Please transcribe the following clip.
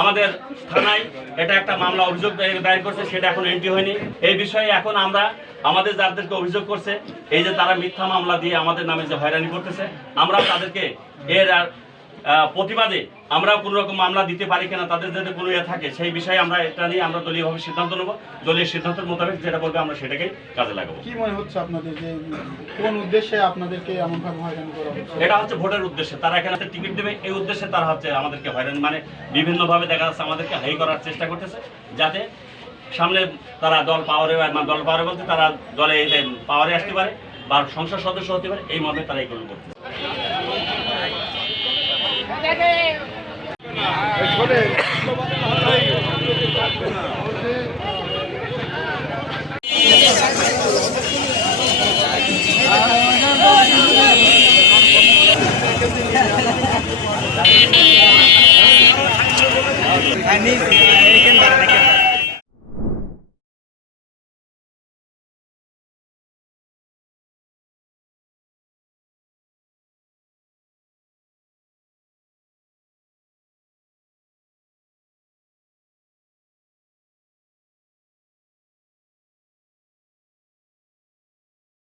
আমাদের থানায় এটা একটা মামলা অভিযোগ দায়ের করছে, সেটা এখন এন্ট্রি হয়নি। এই বিষয়ে এখন আমরা আমাদের যাদেরকে অভিযোগ করছে, এই যে তারা মিথ্যা মামলা দিয়ে আমাদের নামে যে হয়রানি করতেছে, আমরা তাদেরকে এর প্রতিবাদে আমরা কোনো রকম মামলা দিতে পারি কিনা, তাদের যদি কোনো থাকে সেই বিষয়ে আমরা এটা নিয়ে আমরা দলীয়ভাবে সিদ্ধান্ত নেব। দলীয় সিদ্ধান্তের মোতাবেক যেটা বলবে আমরা সেটাকেই কাজে লাগাবো। কি মনে হচ্ছে আপনাদের যে কোন উদ্দেশ্যে আপনাদেরকে এমনভাবে হয়রানি করা হচ্ছে? এটা হচ্ছে ভোটের উদ্দেশ্যে, তারা এখানে টিকিট দেবে এই উদ্দেশ্যে তারা হচ্ছে আমাদেরকে হয়রানি, মানে বিভিন্নভাবে দেখা যাচ্ছে আমাদেরকে হাই করার চেষ্টা করতেছে, যাতে সামনে তারা দল পাওয়ারে বলতে তারা দলে পাওয়ারে আসতে পারে বা সংসদ সদস্য হতে পারে, এই মর্মে তারা এগুলো করতেছে। I need